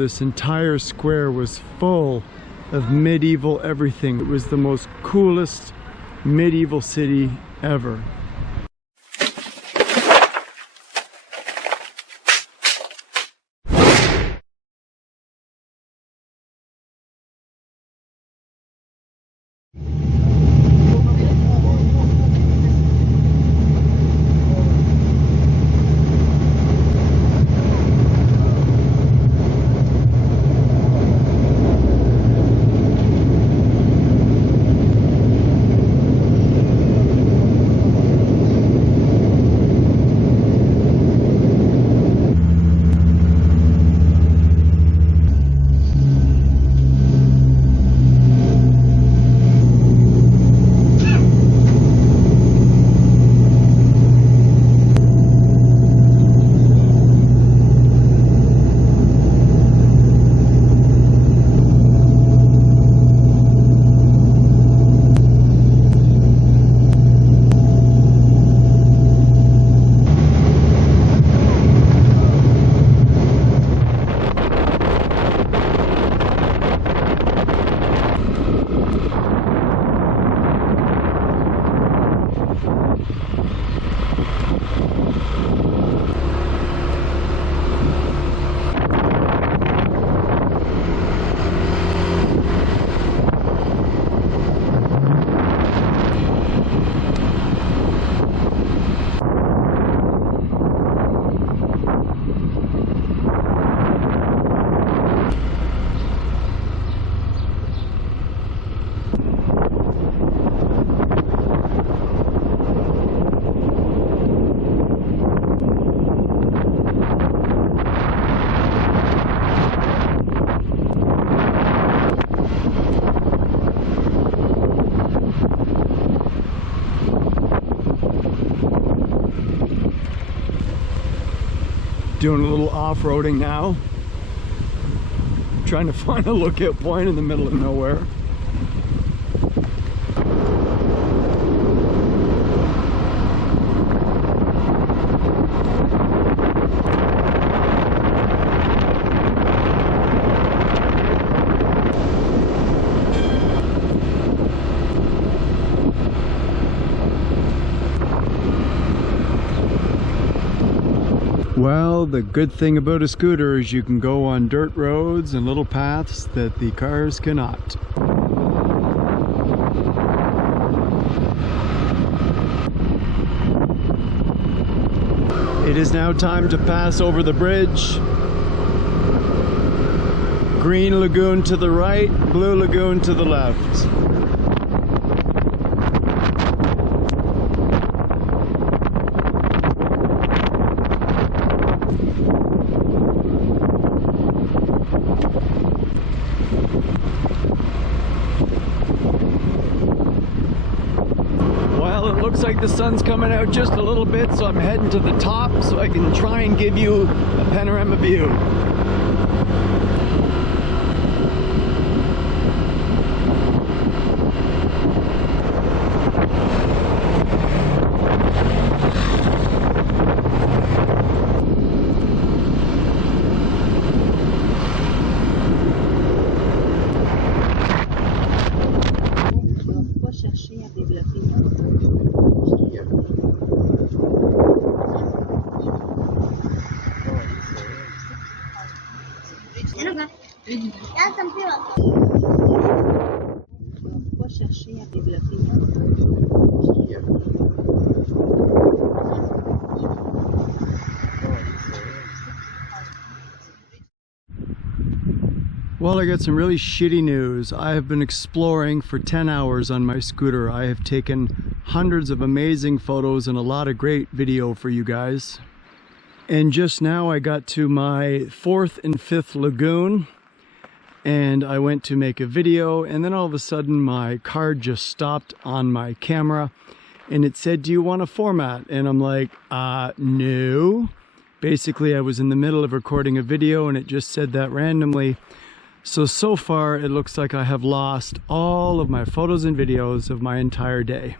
this entire square was full of medieval everything. It was the most coolest medieval city ever. Doing a little off-roading now. Trying to find a lookout point in the middle of nowhere. Well, the good thing about a scooter is you can go on dirt roads and little paths that the cars cannot. It is now time to pass over the bridge. Green lagoon to the right, blue lagoon to the left. Looks like the sun's coming out just a little bit, so I'm heading to the top so I can try and give you a panorama view. Well, I got some really shitty news. I have been exploring for 10 hours on my scooter. I have taken hundreds of amazing photos and a lot of great video for you guys. And just now I got to my 4th and 5th lagoon and I went to make a video, and then all of a sudden my card just stopped on my camera and it said, "Do you want a format?" And I'm like, no. Basically, I was in the middle of recording a video and it just said that randomly. So far it looks like I have lost all of my photos and videos of my entire day.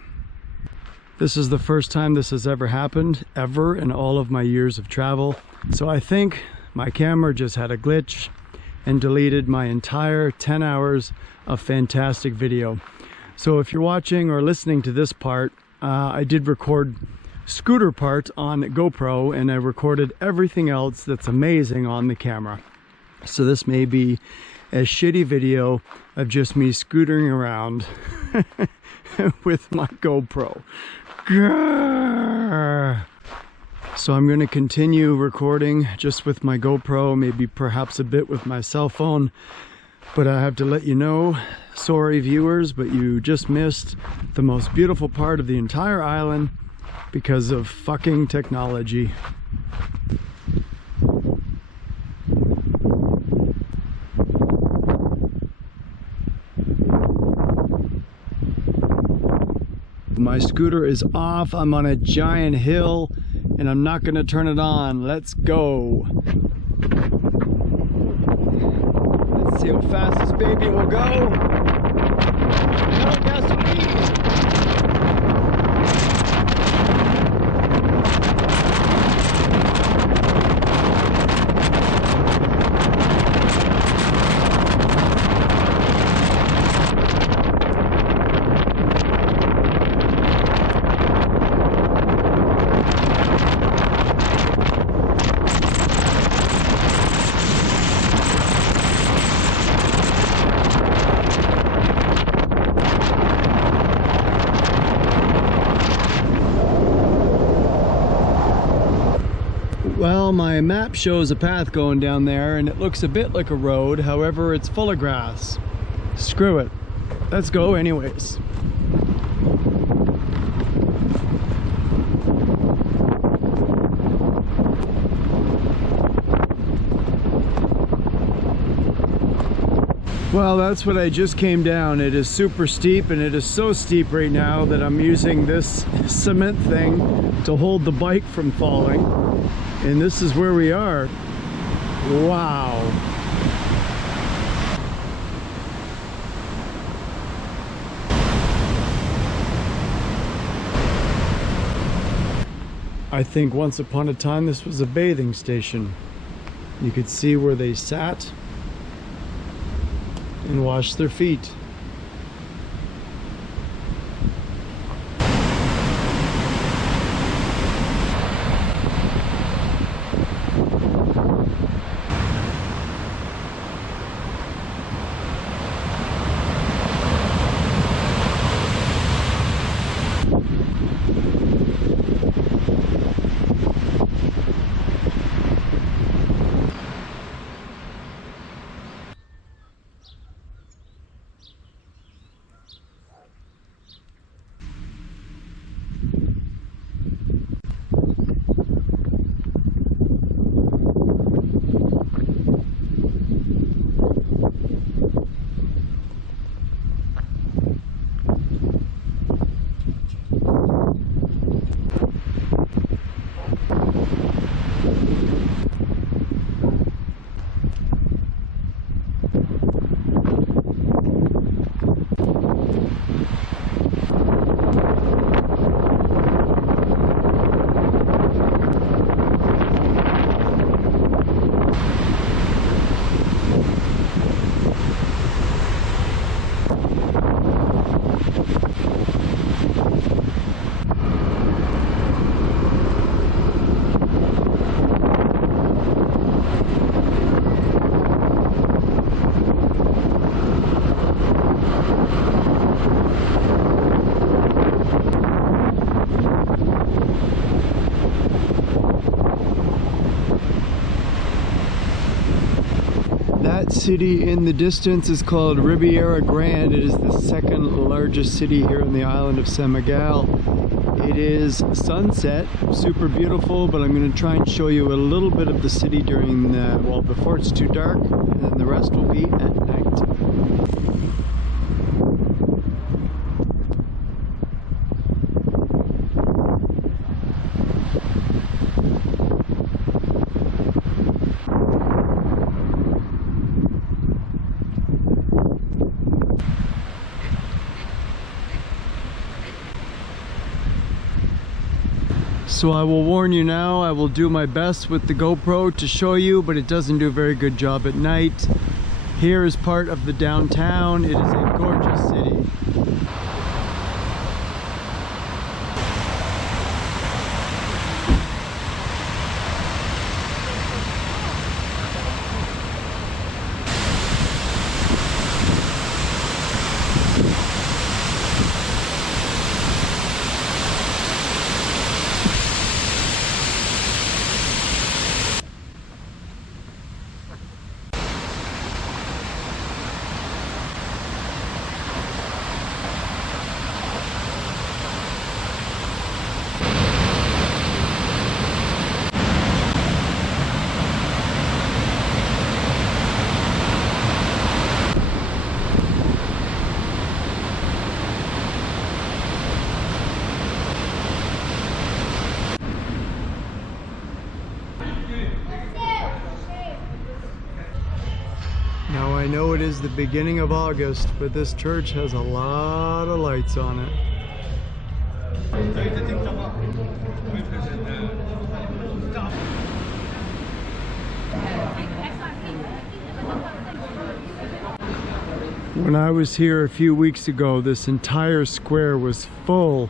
This is the first time this has ever happened, ever, in all of my years of travel. So I think my camera just had a glitch and deleted my entire 10 hours of fantastic video. So if you're watching or listening to this part, I did record scooter part on GoPro, and I recorded everything else that's amazing on the camera. So this may be a shitty video of just me scootering around with my GoPro. Grrr. So I'm going to continue recording just with my GoPro, maybe perhaps a bit with my cell phone. But I have to let you know, sorry viewers, but you just missed the most beautiful part of the entire island because of fucking technology. My scooter is off. I'm on a giant hill and I'm not gonna turn it on. Let's go. Let's see how fast this baby will go. No gasoline. Well, my map shows a path going down there and it looks a bit like a road, however it's full of grass. Screw it. Let's go anyways. Well, that's what I just came down. It is super steep, and it is so steep right now that I'm using this cement thing to hold the bike from falling. And this is where we are. Wow. I think once upon a time this was a bathing station. You could see where they sat and washed their feet. That city in the distance is called Riviera Grande. It is the second largest city here on the island of San Miguel. It is sunset, super beautiful, but I'm going to try and show you a little bit of the city during well, before it's too dark, and then the rest will be at night. So I will warn you now, I will do my best with the GoPro to show you, but it doesn't do a very good job at night. Here is part of the downtown. It is a gorgeous city. Now I know it is the beginning of August, but this church has a lot of lights on it. When I was here a few weeks ago, this entire square was full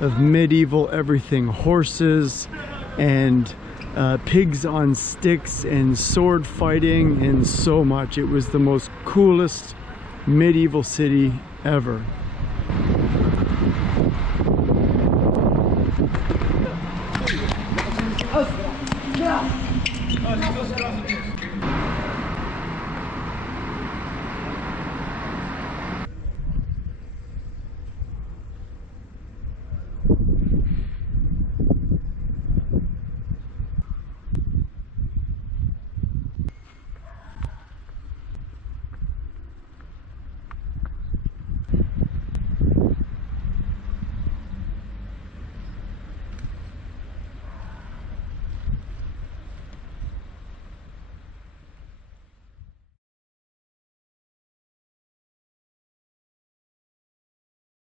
of medieval everything, horses and pigs on sticks and sword fighting and so much. It was the most coolest medieval city ever.